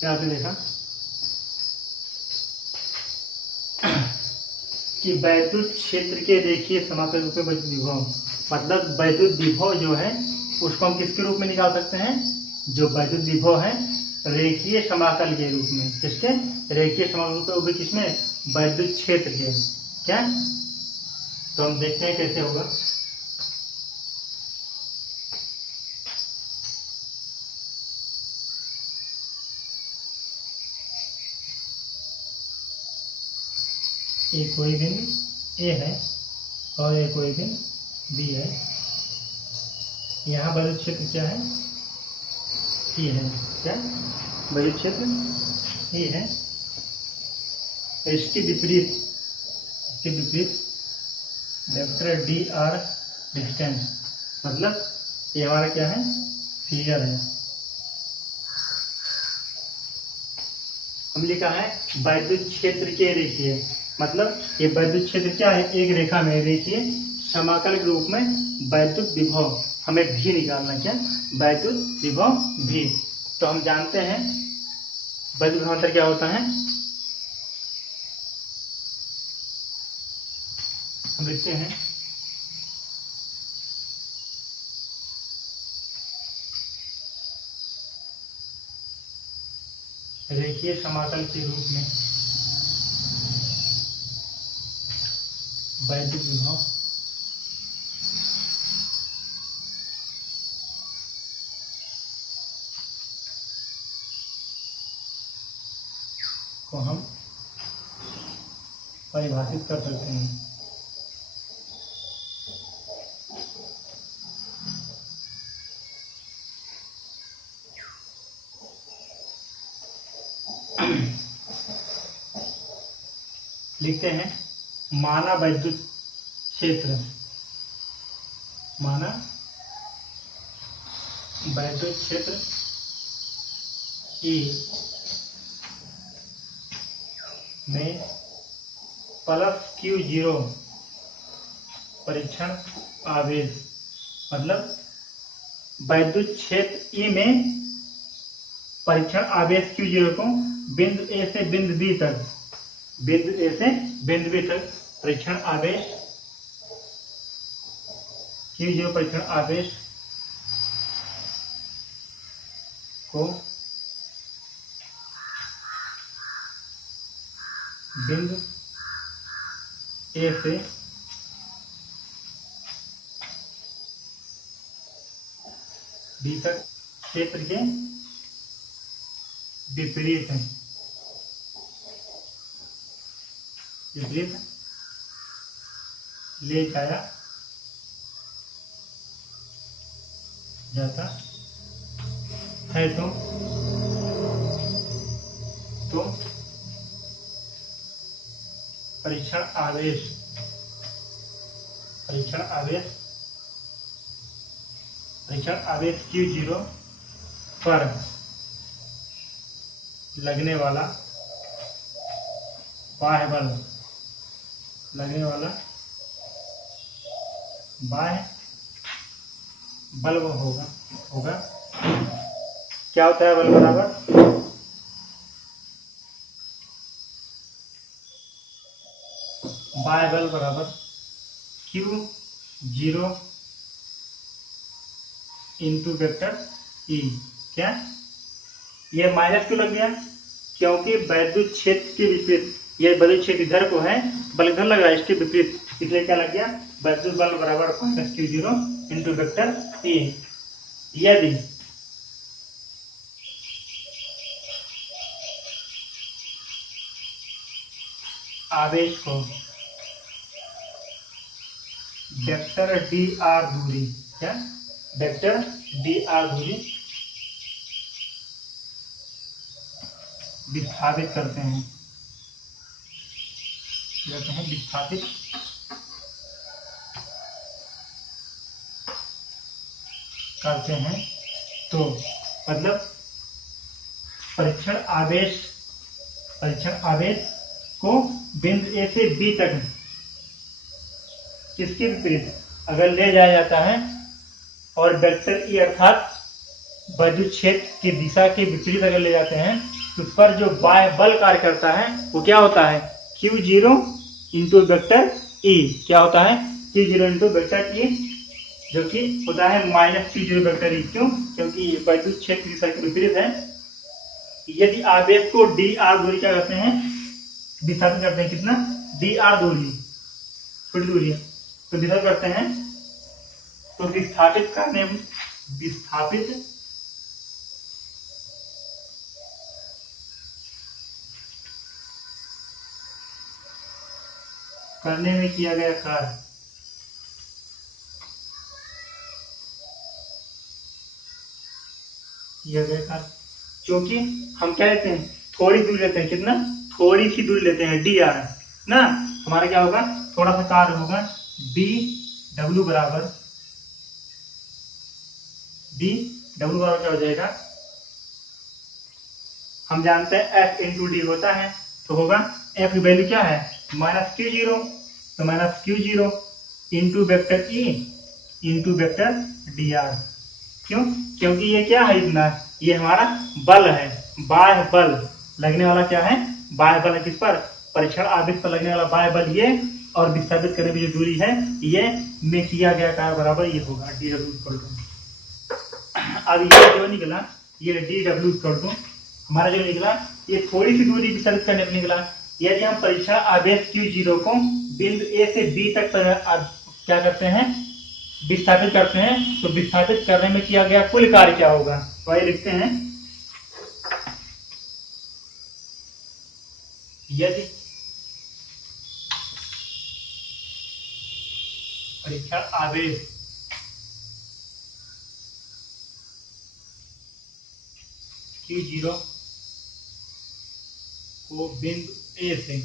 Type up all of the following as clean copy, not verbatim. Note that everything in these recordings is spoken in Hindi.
क्या आपने देखा कि वैद्युत क्षेत्र के रेखीय समाकल रूप में वैद्युत विभव, मतलब वैद्युत विभव जो है उसको हम किसके रूप में निकाल सकते हैं, जो वैद्युत विभव है रेखीय समाकल के रूप में। किसके? रेखीय समाकल रूप में, वो भी किसमें? वैद्युत क्षेत्र के। क्या? तो हम देखते हैं कैसे होगा। एक कोई बिंदु ए है और एक कोई बिंदु बी है। यहाँ वैद्युत क्षेत्र क्या है? ई है। क्या वैद्युत क्षेत्र? ई है। इसके विपरीत वेक्टर डी आर डिस्टेंस, मतलब ये हमारा क्या है? फिगर है। हम लिखा है वैद्युत क्षेत्र के रेखीय, मतलब ये वैद्युत क्षेत्र क्या है? एक रेखा में रेखीय समाकल के रूप में वैद्युत विभव हमें भी निकालना। क्या? वैद्युत विभव भी। तो हम जानते हैं वैद्युत विभवांतर क्या होता है। हम लिखते हैं रेखीय समाकल के रूप में वैद्युत विभव को हम परिभाषित कर सकते हैं। लिखते हैं माना वैद्युत क्षेत्र, माना वैद्युत क्षेत्र ई में प्लस Q0 परीक्षण आवेश, मतलब वैद्युत क्षेत्र ई में परीक्षण आवेश Q0 को बिंदु ए से बिंदु बी तक, बिंदु ए से बिंदु बी तक परीक्षण आवेश Q0 परीक्षण आवेश को बिंदु ए से बी तक क्षेत्र के विपरीत है, विपरीत ले जाया जाता है। तो परीक्षण आवेश Q0 पर लगने वाला बाह्य बल होगा। क्या होता है बल बराबर? बाह्य बल बराबर Q0 इंटू वेक्टर ई। क्या? ये माइनस क्यों लग गया? क्योंकि वैद्युत क्षेत्र के विपरीत, ये वैद्युत क्षेत्र इधर को है, बल इधर लग रहा है, इसके विपरीत, इसलिए क्या लग गया? वैद्युत बल बराबर माइनस Q0 इंटू वेक्टर ई। यदि आवेश को वेक्टर डी आर दूरी, क्या वेक्टर डी आर दूरी विस्थापित करते हैं, विस्थापित करते हैं, तो मतलब परीक्षण आवेश को बिंदु ए से बी तक किसके विपरीत अगर ले जाया जाता है और वेक्टर ई अर्थात वैद्युत क्षेत्र की दिशा के विपरीत अगर ले जाते हैं, उस पर जो बाह्य बल कार्य करता है वो क्या होता है, Q0 इंटू वेक्टर E। क्या होता है, Q0 इंटू वेक्टर E, जो कि होता है माइनस Q0 वेक्टर E। क्यों, क्योंकि वैद्युत क्षेत्र दिशा के विपरीत है। यदि आवेश को dr दूरी क्या करते हैं, विस्थापित करते हैं, कितना, dr दूरी, छोटी दूरी है, तो विस्थापित करते हैं, तो विस्थापित करने में किया गया कार्य क्योंकि हम क्या लेते हैं, थोड़ी दूरी लेते हैं, कितना, थोड़ी सी दूरी लेते हैं, dr ना, हमारा क्या होगा, थोड़ा सा कार्य होगा, dw बराबर क्या हो जाएगा, हम जानते हैं F इंटू डी होता है, तो होगा F की वैल्यू क्या है, माइनस Q0, तो minus Q0 into vector E into vector dr। क्यों, क्योंकि ये क्या है, इतना, ये हमारा बल है, बाह्य बल लगने वाला, क्या है, बाह्य बल है, किस पर, परीक्षण आवेश पर लगने वाला बाह्य बल ये, और विस्थापित करने की जो दूरी है ये में किया गया कार्य बराबर ये होगा dw। अब ये जो निकला, ये dw हमारा जो निकला, ये थोड़ी सी दूरी विस्थापित करने पर निकला। यदि हम परीक्षण आवेश Q0 को बिंदु A से B तक क्या करते हैं, विस्थापित करते हैं, तो विस्थापित करने में किया गया कुल कार्य क्या होगा, तो आइए लिखते हैं, यदि परीक्षण आवेश Q0 को बिंदु A से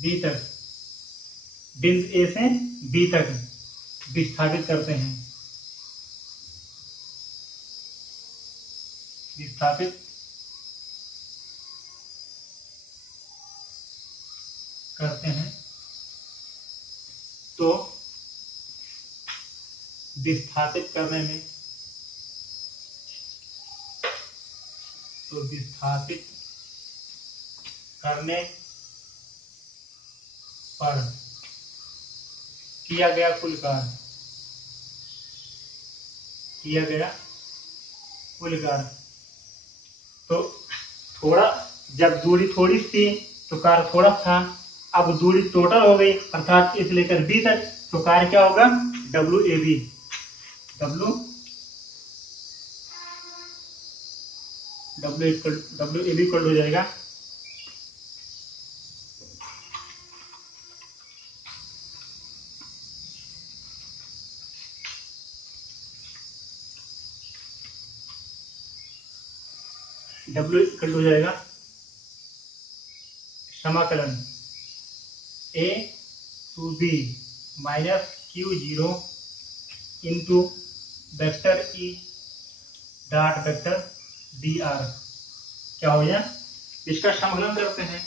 B तक, बिंदु A से B तक विस्थापित करते हैं, तो विस्थापित करने पर किया गया कुल कार्य, तो थोड़ा, जब दूरी थोड़ी सी तो कार्य थोड़ा था, अब दूरी टोटल हो गई, अर्थात इस लेकर बी तक, तो कार्य क्या होगा, WAB हो जाएगा समाकलन A to B minus Q0 into vector E dot vector dr। क्या हो गया, इसका समाकलन करते हैं।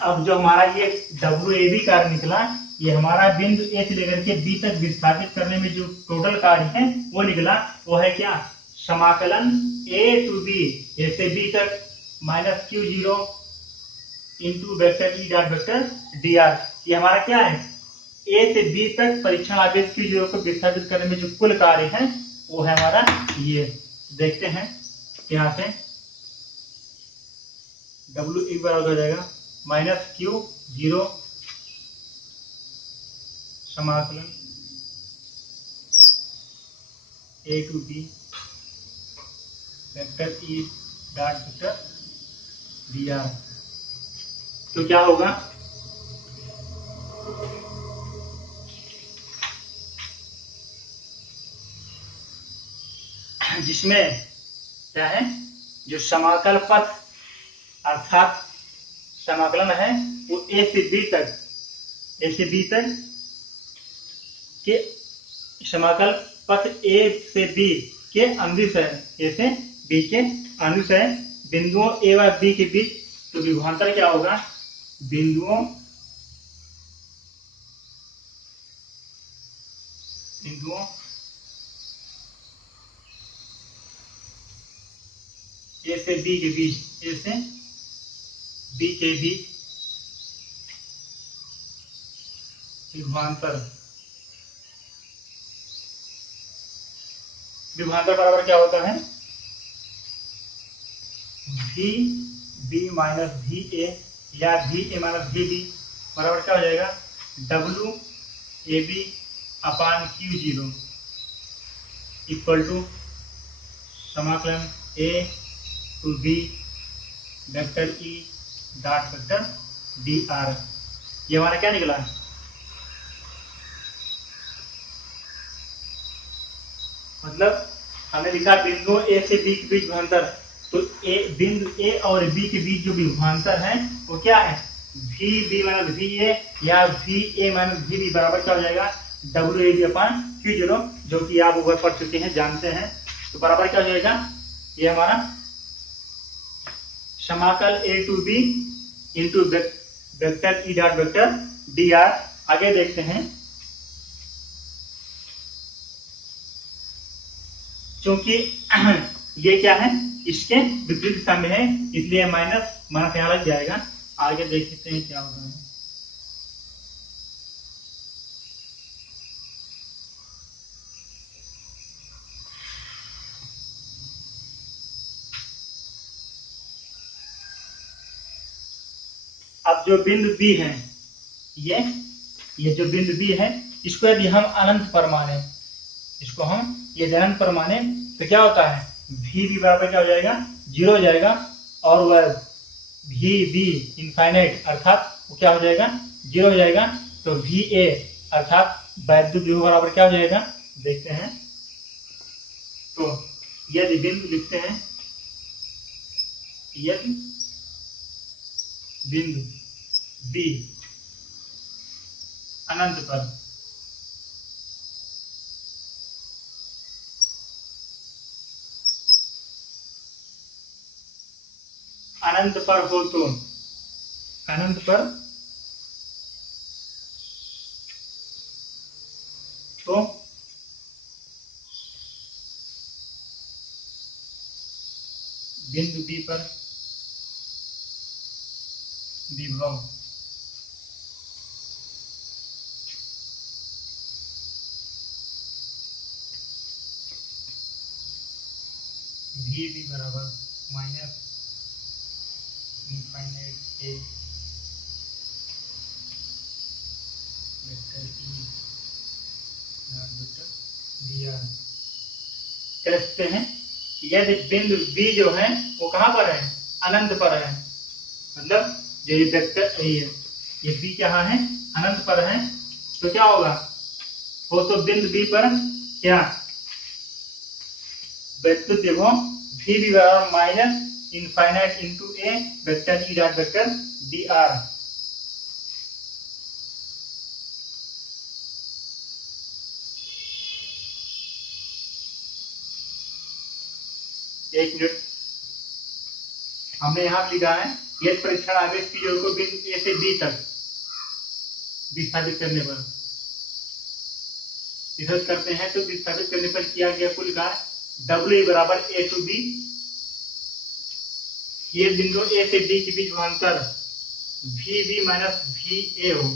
अब जो हमारा ये WAB कार्य निकला, ये हमारा बिंदु A से लेकर के B तक विस्थापित करने में जो टोटल कार्य है वो निकला, वो है क्या, समाकलन A to B, A से B तक minus Q0 into vector E dot vector dr। ये हमारा क्या है, A से B तक परीक्षण आवेश Q0 को विस्थापित करने में जो कुल कार्य है वो है हमारा ये। देखते हैं यहाँ से, W बराबर हो जाएगा माइनस Q0 समाकलन A to B vector E dot vector dr। तो क्या होगा, जिसमें क्या है, जो समाकल पथ अर्थात समाकलन है वो A से B तक के समाकल पथ A से B के अनुदिश है, A से B के अनुदिश है, बिंदुओं A व B के बीच, तो विभवांतर क्या होगा, बिंदुओं से बी के बीच, ए से बी के बीच विभवांतर, विभवांतर बराबर क्या होता है, V B minus V A या V A minus V B बराबर क्या हो जाएगा, W A B upon Q zero equal to समाकलन A to B vector E dot vector D R. ये हमारा क्या निकला, मतलब हमने लिखा बिंदु ए से बी के बीच विभवांतर, तो ए बिंदु ए और बी के बीच जो विभवांतर है वो क्या है, V B minus V A या V A minus V B बराबर क्या हो जाएगा, W A B upon Q zero, जो कि आप ऊपर पढ़ चुके हैं, जानते हैं। तो बराबर क्या हो जाएगा, ये हमारा समाकल A to B into vector E dot vector D R. आगे देखते हैं, क्योंकि ये क्या है, इसके विपरीत दिशा में है, इसलिए माइनस माइनस यहाँ लग जाएगा। आगे देख सकते हैं क्या होता है। अब जो बिंदु बी है, ये जो बिंदु बी है, इसको यदि हम अनंत पर माने, इसको हम ये अनंत पर माने तो क्या होता है, वी बी बराबर क्या हो जाएगा, जीरो हो जाएगा, और वह वी बी इनफाइनाइट अर्थात वो क्या हो जाएगा, जीरो हो जाएगा। तो वी ए अर्थात वैद्युत विभव बराबर क्या हो जाएगा, देखते हैं। तो यदि बिंदु लिखते हैं, यदि बिंदु बी अनंत पर अनंत पर हो तो, अनंत पर तो बिंदु बी पर विभव वी बी बराबर minus infinite A vector E dot vector D R. कह सकते हैं यदि बिंदु बी जो है वो कहाँ पर है, अनंत पर है, मतलब जो ये वेक्टर ये बी कहाँ है, अनंत पर है, तो क्या होगा, हो तो बिंदु बी पर क्या, वैद्युत विभव वी बी बराबर minus infinite into A vector E dot vector D R. एक मिनट, हमने यहां लिखा है, यदि परीक्षण आवेश की जोड़ को बिंदु ए से बी तक विस्थापित करने पर विभक्त करते हैं, तो विस्थापित करने पर किया गया कुल कार्य डब्ल्यू बराबर ए टू बी। ये बिंदु ए से बी के बीच अंतर V B minus V A हो,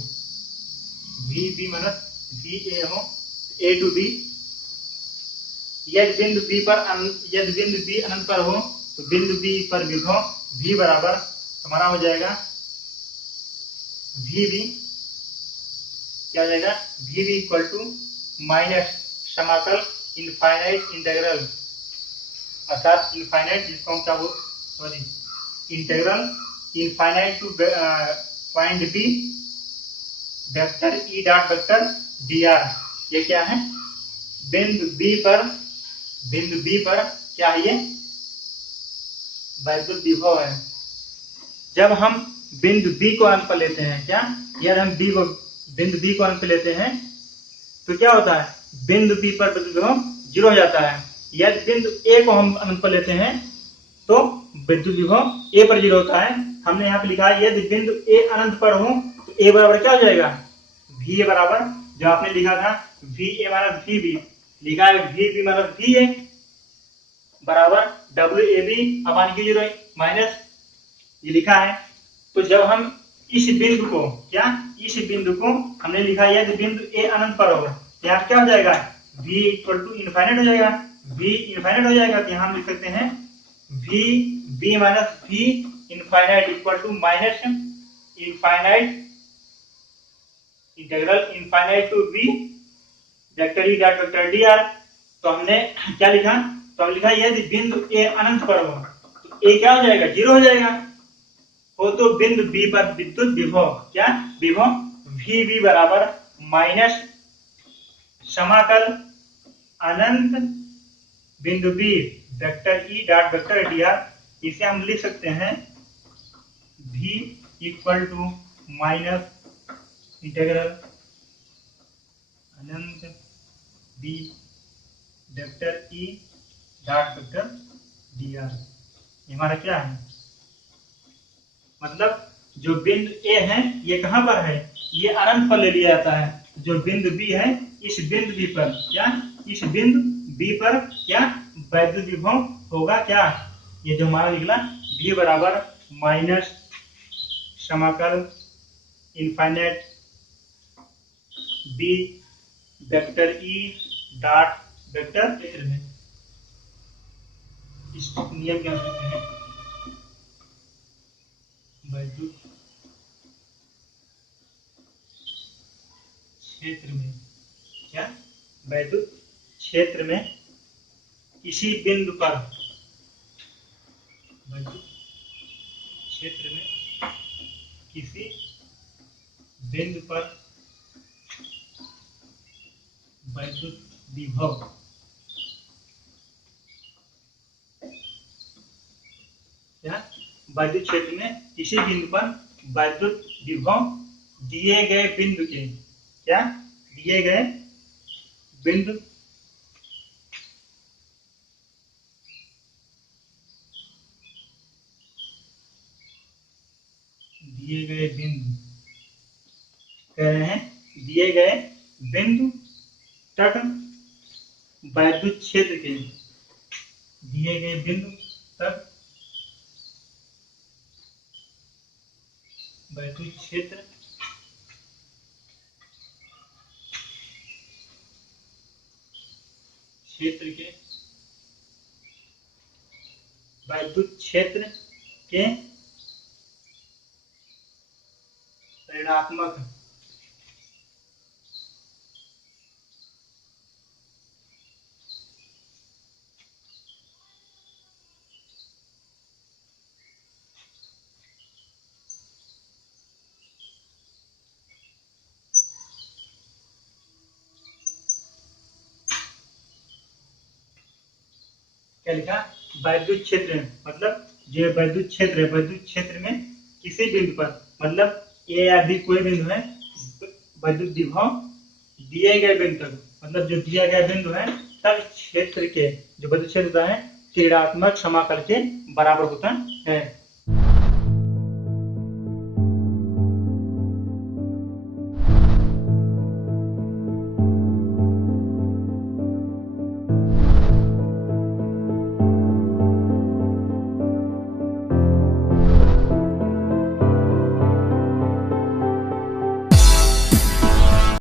V B minus V A हो, ए टू बी। यदि बिंदु बी अनंत पर हो तो बिंदु बी पर विभव v बराबर हमारा हो जाएगा वी बी, क्या हो जाएगा, V B equal to minus समाकल इनफाइनाइट इंटीग्रल, अर्थात इनफाइनाइट जिसको हम क्या बोल, sorry, integral infinite to point B vector E dot vector D R. ये क्या है, बिंदु बी पर क्या है, ये वैद्युत विभव है। जब हम बिंदु बी को अंत पर लेते हैं, क्या, यदि हम बिंदु बी को अंत पर लेते हैं तो क्या होता है, बिंदु बी पर विद्युत विभव जीरो हो जाता है। यदि बिंदु ए को हम अंत पर लेते हैं तो विद्युत विभव ए पर जीरो होता है। हमने यहाँ पे लिखा है यदि बिंदु ए अनंत पर हो तो ए बराबर क्या हो जाएगा, वी ए बराबर, जो आपने लिखा था V A minus V B, लिखा है V B minus V A बराबर WAB/Q0 माइनस ये लिखा है। तो जब हम इस बिंदु को इस बिंदु को हमने लिखा है यदि बिंदु ए अनंत पर हो, यहाँ क्या हो जाएगा, v इक्वल टू इनफाइनाइट हो जाएगा। v इनफाइनाइट हो जाएगा तो यहाँ हम लिख सकते हैं v minus v infinite equal to minus infinite integral infinite to v vector E dot vector dr। तो हमने क्या लिखा, तो हम लिखा यदि बिंदु ए अनंत पर हो तो ए क्या हो जाएगा, 0 हो जाएगा। हो तो बिंदु बी पर विद्युत विभव विभव VB बराबर माइनस समाकल अनंत बिंदु B vector E dot vector dr। इसे हम लिख सकते हैं V equal to minus integral अनंत B vector E dot vector dr। हमारा क्या है, मतलब जो बिंदु ए है ये कहां पर है, ये अनंत पर ले लिया जाता है। जो बिंदु बी है इस बिंदु बी पर इस बिंदु बी पर वैद्युत विभव होगा ये जो हमारा निकला V बराबर माइनस समाकल infinite B vector E dot vector क्षेत्र में। इस नियम के अनुसार वैद्युत क्षेत्र में वैद्युत क्षेत्र में किसी बिंदु पर वैद्युत क्षेत्र में किसी बिंदु पर वैद्युत विभव वैद्युत क्षेत्र में किसी बिंदु पर वैद्युत विभव दिए गए बिंदु के दिए गए बिंदु कह रहे हैं दिए गए बिंदु तक वैद्युत क्षेत्र के दिए गए बिंदु तक वैद्युत क्षेत्र के वैद्युत क्षेत्र के ऋणात्मक क्या लिखा, वैद्युत क्षेत्र मतलब जो वैद्युत क्षेत्र है वैद्युत क्षेत्र में किसी बिंदु पर मतलब ए या बी कोई बिंदु है वैद्युत विभव दिए गए बिंदु तक मतलब जो दिया गया बिंदु है तब क्षेत्र के जो वैद्युत क्षेत्र है ऋणात्मक समाकल के बराबर होता है।